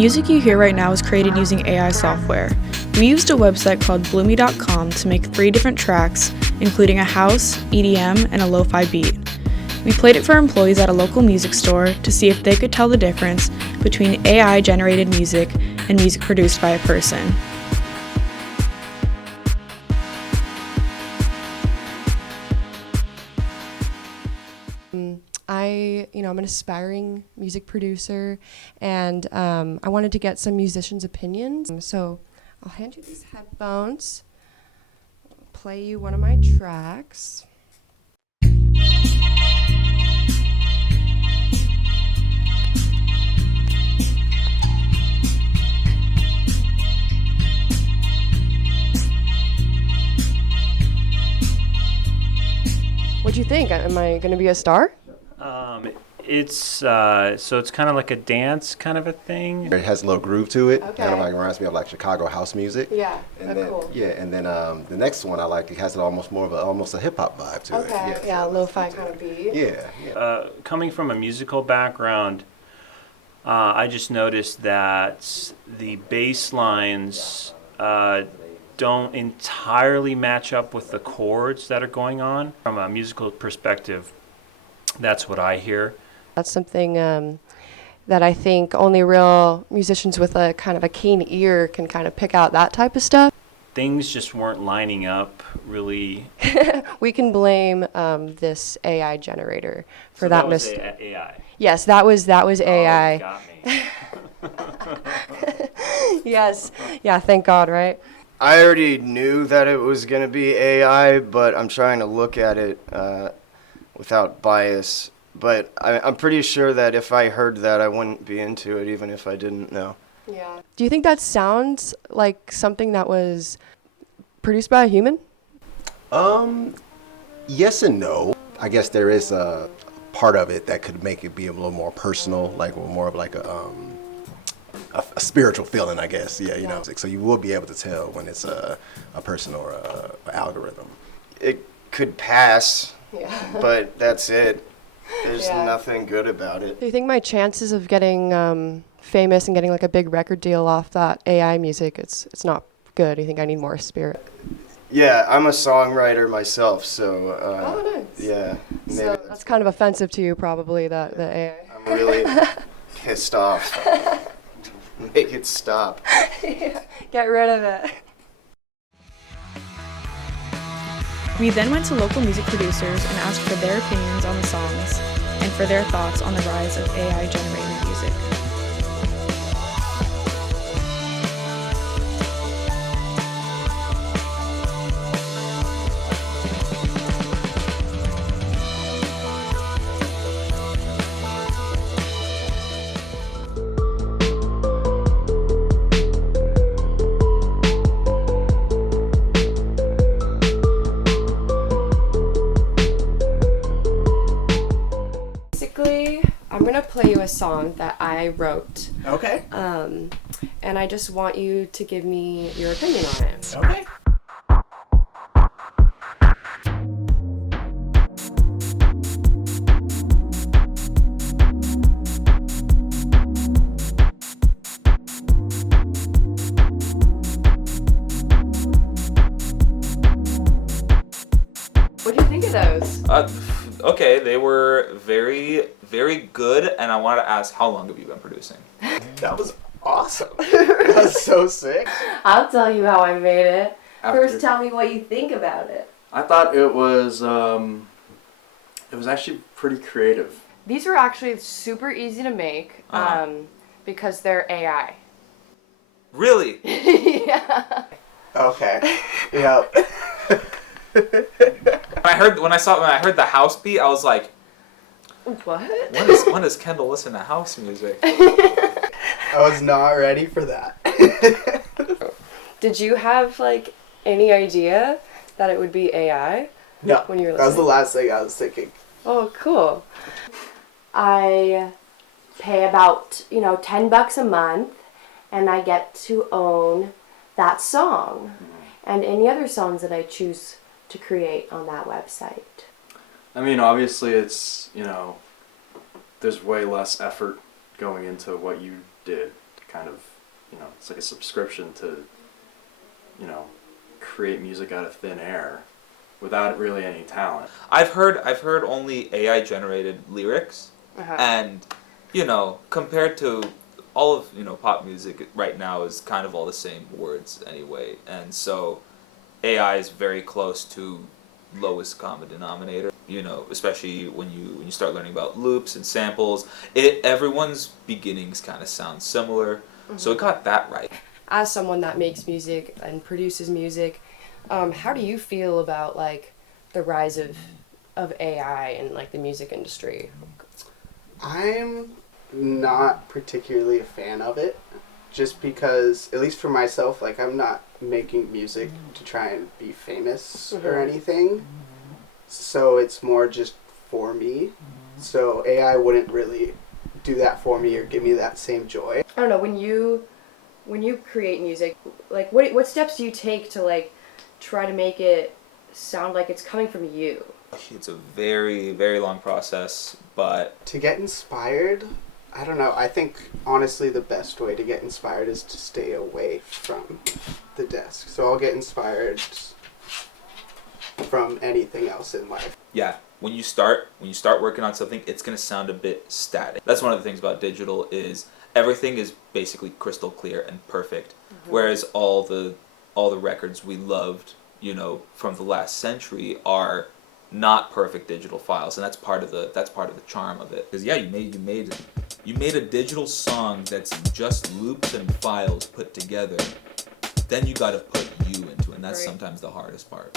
Music you hear right now is created using AI software. We used a website called bloomy.com to make 3 different tracks, including a house, EDM, and a lo-fi beat. We played it for employees at a local music store to see if they could tell the difference between AI-generated music and music produced by a person. I'm an aspiring music producer, and I wanted to get some musicians' opinions. So I'll hand you these headphones, play you one of my tracks. What'd you think? Am I going to be a star? It's kind of like a dance kind of a thing. It has a little groove to it. Okay. Kind of like reminds me of like Chicago house music. Yeah. And then, cool. Yeah, and then the next one I like. It has almost more of a hip hop vibe to it. Okay. Yeah, lo-fi kind of beat. Yeah. Coming from a musical background, I just noticed that the bass lines don't entirely match up with the chords that are going on. From a musical perspective, that's what I hear. That's something that I think only real musicians with a kind of a keen ear can kind of pick out that type of stuff. Things just weren't lining up really. We can blame this AI generator for So that was mistake. AI. Yes, that was AI. Oh, you got me. Yes. Yeah, thank God, right? I already knew that it was going to be AI, but I'm trying to look at it without bias. But I'm pretty sure that if I heard that, I wouldn't be into it, even if I didn't know. Yeah. Do you think that sounds like something that was produced by a human? Yes and no. I guess there is a part of it that could make it be a little more personal, like more of like a spiritual feeling, I guess. Yeah, you know. So you will be able to tell when it's a person or a algorithm. It could pass, Yeah. but that's it. There's Yeah. nothing good about it. Do you think my chances of getting famous and getting like a big record deal off that AI music, it's not good? Do you think I need more spirit? Yeah, I'm a songwriter myself, so Oh, nice. yeah. So Maybe that's kind of offensive to you, probably, that the AI. I'm really pissed off. Make it stop. Yeah, get rid of it. We then went to local music producers and asked for their opinions on the songs and for their thoughts on the rise of AI-generated music. Basically, I'm gonna play you a song that I wrote. Okay. And I just want you to give me your opinion on it. Okay. What do you think of those? Okay, they were very, very good, and I want to ask, how long have you been producing? That was awesome. That's so sick. I'll tell you how I made it. After- First, tell me what you think about it. I thought it was actually pretty creative. These were actually super easy to make because they're AI. Really? Yeah. Okay. Yep. When I heard the house beat, I was like, What? when does Kendall listen to house music? I was not ready for that. Did you have like any idea that it would be AI? No. When you were That was the listening? last thing I was thinking. Oh, cool. I pay about, $10 a month, and I get to own that song and any other songs that I choose to create on that website. I mean, obviously it's, there's way less effort going into what you did kind of, it's like a subscription to, create music out of thin air without really any talent. I've heard only AI generated lyrics, and compared to all of pop music right now is kind of all the same words anyway, and so AI is very close to lowest common denominator. Especially when you start learning about loops and samples, everyone's beginnings kind of sound similar, so it got that right. As someone that makes music and produces music, how do you feel about like the rise of AI in like the music industry? I'm not particularly a fan of it, just because, at least for myself, like I'm not making music to try and be famous or anything. So it's more just for me. So AI wouldn't really do that for me or give me that same joy. I don't know, when you create music, like what steps do you take to like try to make it sound like it's coming from you? It's a very, very long process, but To get inspired, I don't know. I think honestly the best way to get inspired is to stay away from the desk. So I'll get inspired from anything else in life. yeah, when you start working on something, it's gonna sound a bit static. That's one of the things about digital is everything is basically crystal clear and perfect, whereas all the records we loved, from the last century are not perfect digital files, and that's part of the charm of it. Because yeah, you made a digital song that's just loops and files put together. Then you got to put you into it, and that's Right. sometimes the hardest part.